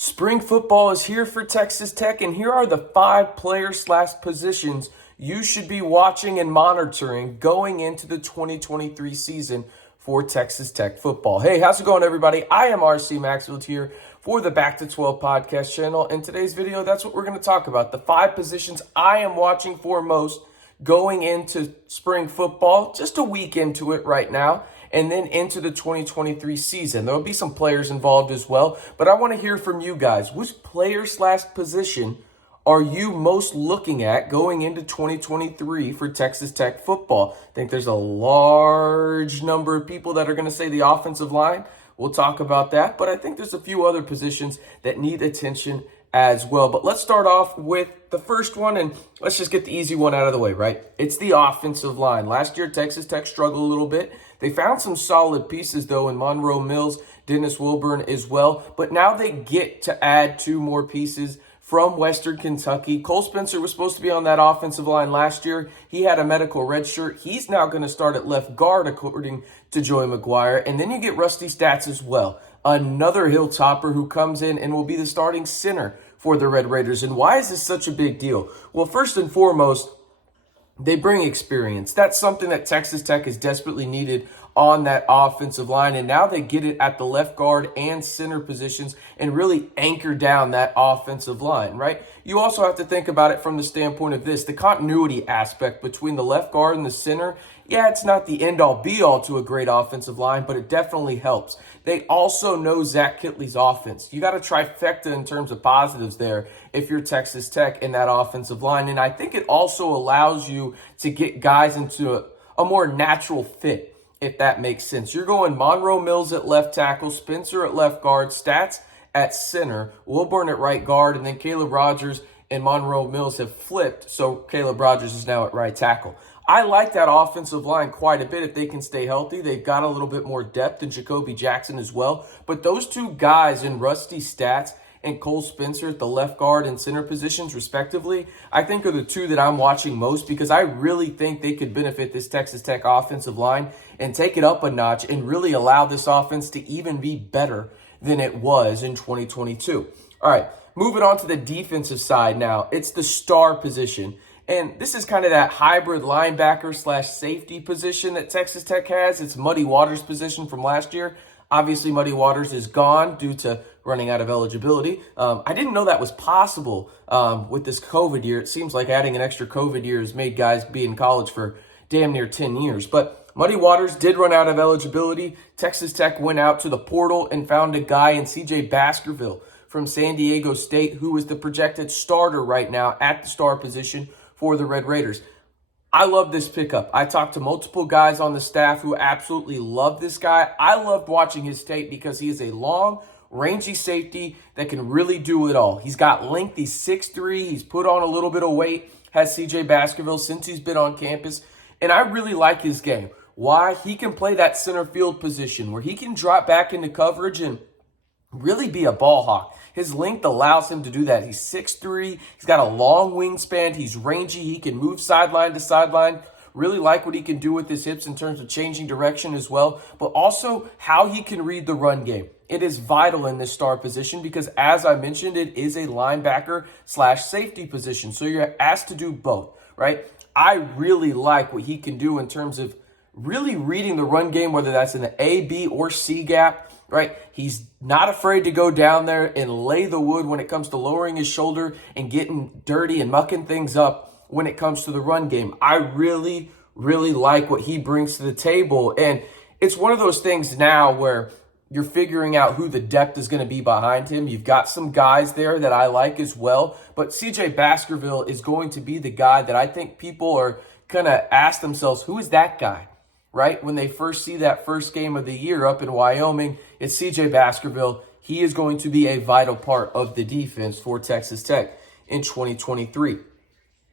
Spring football is here for Texas Tech, and here are the 5 player/positions you should be watching and monitoring going into the 2023 season for Texas Tech football. Hey, how's it going, everybody? I am RC Maxfield here for the Back to 12 podcast channel. In today's video, that's what we're going to talk about. The 5 positions I am watching for most going into spring football, just a week into it right now, and then into the 2023 season. There will be some players involved as well, but I want to hear from you guys. Which player/position are you most looking at going into 2023 for Texas Tech football? I think there's a large number of people that are going to say the offensive line. We'll talk about that, but I think there's a few other positions that need attention as well. But let's start off with the first one, and let's just get the easy one out of the way, right? It's the offensive line. Last year, Texas Tech struggled a little bit. They found some solid pieces, though, in Monroe Mills, Dennis Wilburn as well. But now they get to add 2 more pieces from Western Kentucky. Cole Spencer was supposed to be on that offensive line last year. He had a medical red shirt. He's now going to start at left guard, according to Joey McGuire. And then you get Rusty Staats as well, another Hilltopper who comes in and will be the starting center for the Red Raiders. And why is this such a big deal? Well, first and foremost, they bring experience. That's something that Texas Tech is desperately needed on that offensive line. And now they get it at the left guard and center positions and really anchor down that offensive line, right? You also have to think about it from the standpoint of this, the continuity aspect between the left guard and the center. Yeah, it's not the end-all be-all to a great offensive line, but it definitely helps. They also know Zach Kittley's offense. You got a trifecta in terms of positives there if you're Texas Tech in that offensive line. And I think it also allows you to get guys into a more natural fit, if that makes sense. You're going Monroe Mills at left tackle, Spencer at left guard, Staats at center, Wilburn at right guard, and then Caleb Rogers and Monroe Mills have flipped, so Caleb Rogers is now at right tackle. I like that offensive line quite a bit if they can stay healthy. They've got a little bit more depth than Jacoby Jackson as well. But those 2 guys in Rusty Staats and Cole Spencer at the left guard and center positions, respectively, I think are the 2 that I'm watching most because I really think they could benefit this Texas Tech offensive line and take it up a notch and really allow this offense to even be better than it was in 2022. All right, moving on to the defensive side now. It's the star position. And this is kind of that hybrid linebacker/safety position that Texas Tech has. It's Muddy Waters' position from last year. Obviously, Muddy Waters is gone due to running out of eligibility. I didn't know that was possible with this COVID year. It seems like adding an extra COVID year has made guys be in college for damn near 10 years. But Muddy Waters did run out of eligibility. Texas Tech went out to the portal and found a guy in CJ Baskerville from San Diego State who is the projected starter right now at the star position for the Red Raiders. I love this pickup. I talked to multiple guys on the staff who absolutely love this guy. I loved watching his tape because he is a long, rangy safety that can really do it all. He's got length. He's 6'3". He's put on a little bit of weight, has CJ Baskerville since he's been on campus. And I really like his game. Why? He can play that center field position where he can drop back into coverage and really be a ball hawk. His length allows him to do that. He's 6'3". He's got a long wingspan. He's rangy. He can move sideline to sideline. Really like what he can do with his hips in terms of changing direction as well, but also how he can read the run game. It is vital in this star position because, as I mentioned, it is a linebacker/safety position. So you're asked to do both, right? I really like what he can do in terms of really reading the run game, whether that's in the A, B, or C gap, right? He's not afraid to go down there and lay the wood when it comes to lowering his shoulder and getting dirty and mucking things up when it comes to the run game. I really, really like what he brings to the table. And it's one of those things now where you're figuring out who the depth is going to be behind him. You've got some guys there that I like as well. But CJ Baskerville is going to be the guy that I think people are going to ask themselves, who is that guy? Right? When they first see that first game of the year up in Wyoming, it's CJ Baskerville. He is going to be a vital part of the defense for Texas Tech in 2023.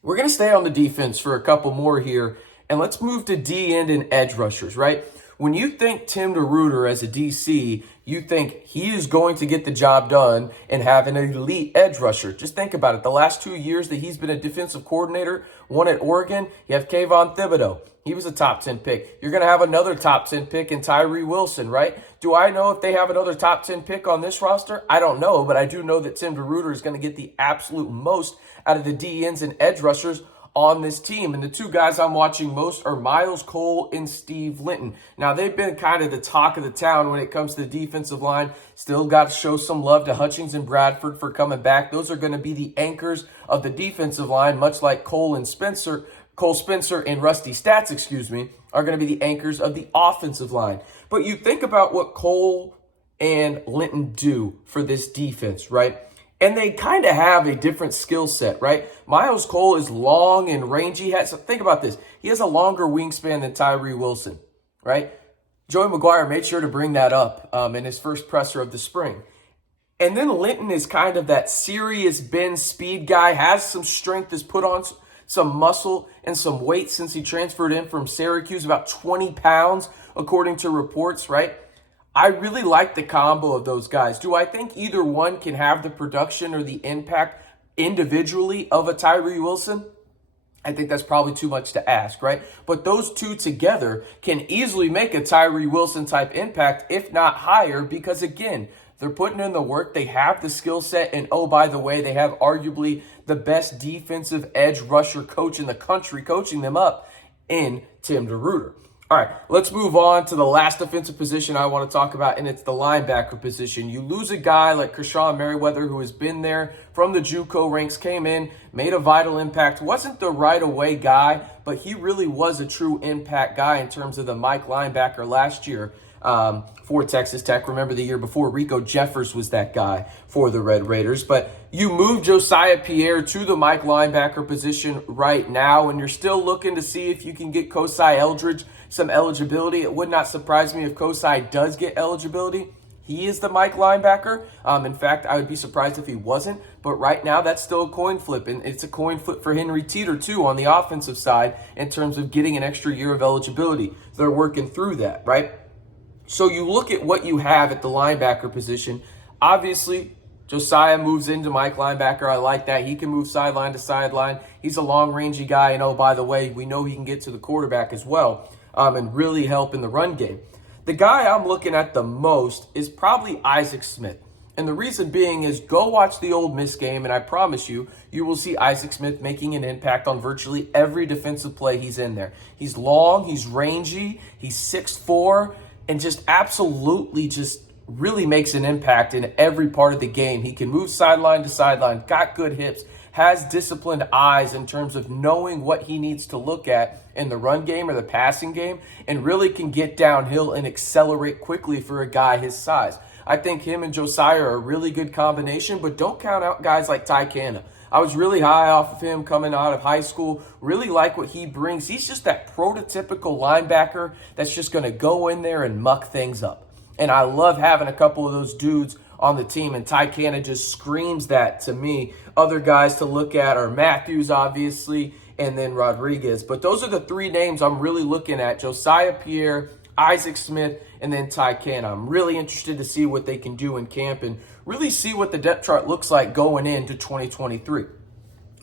We're going to stay on the defense for a couple more here, and let's move to D-end and edge rushers, right? When you think Tim DeRuyter as a DC, you think he is going to get the job done and have an elite edge rusher. Just think about it. The last 2 years that he's been a defensive coordinator, one at Oregon, you have Kayvon Thibodeau. He was a top 10 pick. You're going to have another top 10 pick in Tyree Wilson, right? Do I know if they have another top 10 pick on this roster? I don't know, but I do know that Tim DeRuyter is going to get the absolute most out of the DNs and edge rushers on this team. And the two guys I'm watching most are Miles Cole and Steve Linton. Now, they've been kind of the talk of the town when it comes to the defensive line. Still got to show some love to Hutchings and Bradford for coming back. Those are going to be the anchors of the defensive line, much like Cole Spencer and Rusty Staats, are going to be the anchors of the offensive line. But you think about what Cole and Linton do for this defense, right? And they kind of have a different skill set, right? Miles Cole is long and rangy. Think about this. He has a longer wingspan than Tyree Wilson, right? Joey McGuire made sure to bring that up in his first presser of the spring. And then Linton is kind of that serious bend speed guy, has some strength, has put on some muscle and some weight since he transferred in from Syracuse, about 20 pounds, according to reports, right? I really like the combo of those guys. Do I think either one can have the production or the impact individually of a Tyree Wilson? I think that's probably too much to ask, right? But those two together can easily make a Tyree Wilson type impact, if not higher, because again, they're putting in the work. They have the skill set. And oh, by the way, they have arguably the best defensive edge rusher coach in the country coaching them up in Tim DeRuyter. All right, let's move on to the last defensive position I want to talk about, and it's the linebacker position. You lose a guy like Kershawn Merriweather, who has been there from the JUCO ranks, came in, made a vital impact. Wasn't the right-away guy, but he really was a true impact guy in terms of the Mike linebacker last year for Texas Tech. Remember the year before, Rico Jeffers was that guy for the Red Raiders. But you move Josiah Pierre to the Mike linebacker position right now, and you're still looking to see if you can get Kosai Eldridge some eligibility. It would not surprise me if Kosai does get eligibility. He is the Mike linebacker. In fact, I would be surprised if he wasn't. But right now, that's still a coin flip. And it's a coin flip for Henry Teeter, too, on the offensive side in terms of getting an extra year of eligibility. They're working through that, right? So you look at what you have at the linebacker position. Obviously, Josiah moves into Mike linebacker. I like that. He can move sideline to sideline. He's a long, rangy guy. And oh, by the way, we know he can get to the quarterback as well and really help in the run game. The guy I'm looking at the most is probably Isaac Smith. And the reason being is go watch the Ole Miss game, and I promise you, you will see Isaac Smith making an impact on virtually every defensive play he's in there. He's long, he's rangy, he's 6'4", and just absolutely just really makes an impact in every part of the game. He can move sideline to sideline, got good hips, has disciplined eyes in terms of knowing what he needs to look at in the run game or the passing game, and really can get downhill and accelerate quickly for a guy his size. I think him and Josiah are a really good combination, but don't count out guys like Ty Canna. I was really high off of him coming out of high school. Really like what he brings. He's just that prototypical linebacker that's just going to go in there and muck things up. And I love having a couple of those dudes on the team, and Ty Canna just screams that to me. Other guys to look at are Matthews, obviously, and then Rodriguez. But those are the three names I'm really looking at: Josiah Pierre, Isaac Smith, and then Ty Canna. I'm really interested to see what they can do in camp and really see what the depth chart looks like going into 2023.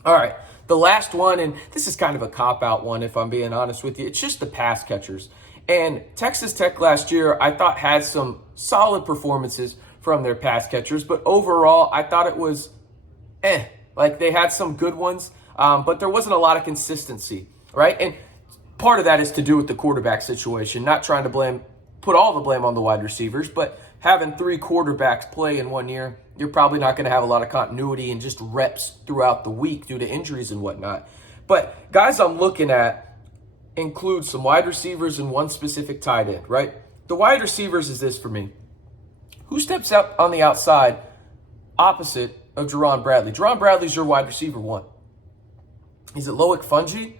All right, the last one, and this is kind of a cop-out one if I'm being honest with you, it's just the pass catchers. And Texas Tech last year, I thought, had some solid performances from their pass catchers, but overall, I thought it was like they had some good ones, but there wasn't a lot of consistency, right? And part of that is to do with the quarterback situation, not trying to put all the blame on the wide receivers, but having three quarterbacks play in 1 year, you're probably not going to have a lot of continuity and just reps throughout the week due to injuries and whatnot. But guys I'm looking at include some wide receivers and one specific tight end, right? The wide receivers is this for me. Who steps up on the outside opposite of Jerron Bradley? Jerron Bradley's your wide receiver one. Is it Loic Fungi?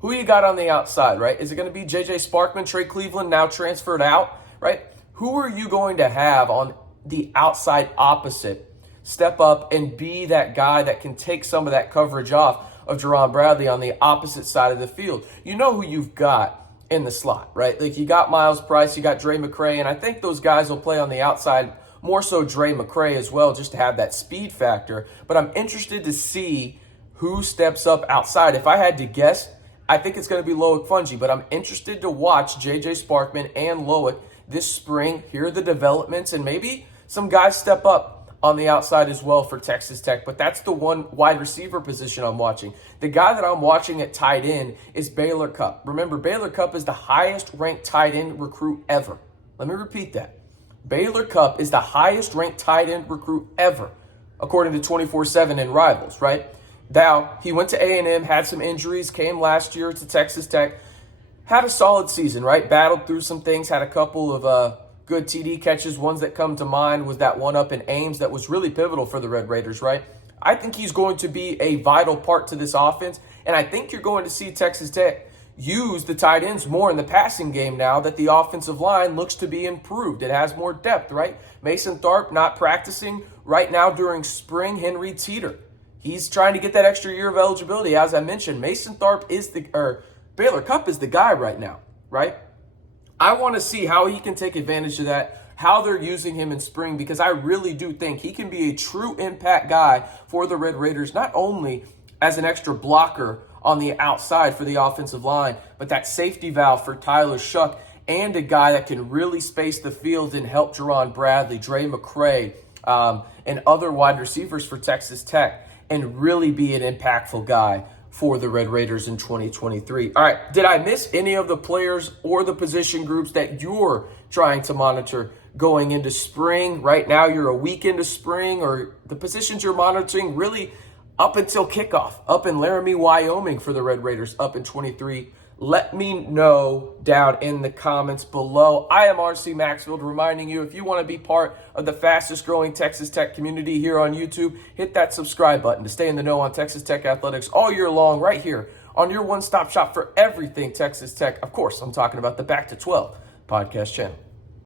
Who you got on the outside, right? Is it going to be J.J. Sparkman, Trey Cleveland, now transferred out, right? Who are you going to have on the outside opposite step up and be that guy that can take some of that coverage off of Jerron Bradley on the opposite side of the field? You know who you've got in the slot, right? Like, you got Miles Price, you got Dre McCray, and I think those guys will play on the outside, more so Dre McCray as well, just to have that speed factor. But I'm interested to see who steps up outside. If I had to guess, I think it's going to be Loic Fouonji, but I'm interested to watch JJ Sparkman and Loic this spring, hear the developments, and maybe some guys step up on the outside as well for Texas Tech. But that's the one wide receiver position I'm watching. The guy that I'm watching at tight end is Baylor Cupp. Remember, Baylor Cupp is the highest ranked tight end recruit ever. Let me repeat that. Baylor Cupp is the highest ranked tight end recruit ever, according to 24/7 and Rivals, right? Now, he went to A&M, had some injuries, came last year to Texas Tech, had a solid season, right? Battled through some things, had a couple of good TD catches. Ones that come to mind was that one up in Ames that was really pivotal for the Red Raiders, right? I think he's going to be a vital part to this offense, and I think you're going to see Texas Tech use the tight ends more in the passing game now that the offensive line looks to be improved. It has more depth, right? Mason Tharp not practicing right now during spring. Henry Teeter, he's trying to get that extra year of eligibility. As I mentioned, Baylor Cupp is the guy right now, right? I want to see how he can take advantage of that, how they're using him in spring, because I really do think he can be a true impact guy for the Red Raiders, not only as an extra blocker on the outside for the offensive line, but that safety valve for Tyler Shuck, and a guy that can really space the field and help Jerron Bradley, Dre McCray, and other wide receivers for Texas Tech, and really be an impactful guy for the Red Raiders in 2023. All right, did I miss any of the players or the position groups that you're trying to monitor going into spring? Right now, you're a week into spring, or the positions you're monitoring really up until kickoff, up in Laramie, Wyoming for the Red Raiders up in 23. Let me know down in the comments below. I am RC Maxfield, reminding you, if you want to be part of the fastest growing Texas Tech community here on YouTube, hit that subscribe button to stay in the know on Texas Tech athletics all year long, right here on your one-stop shop for everything Texas Tech. Of course, I'm talking about the Back to 12 podcast channel.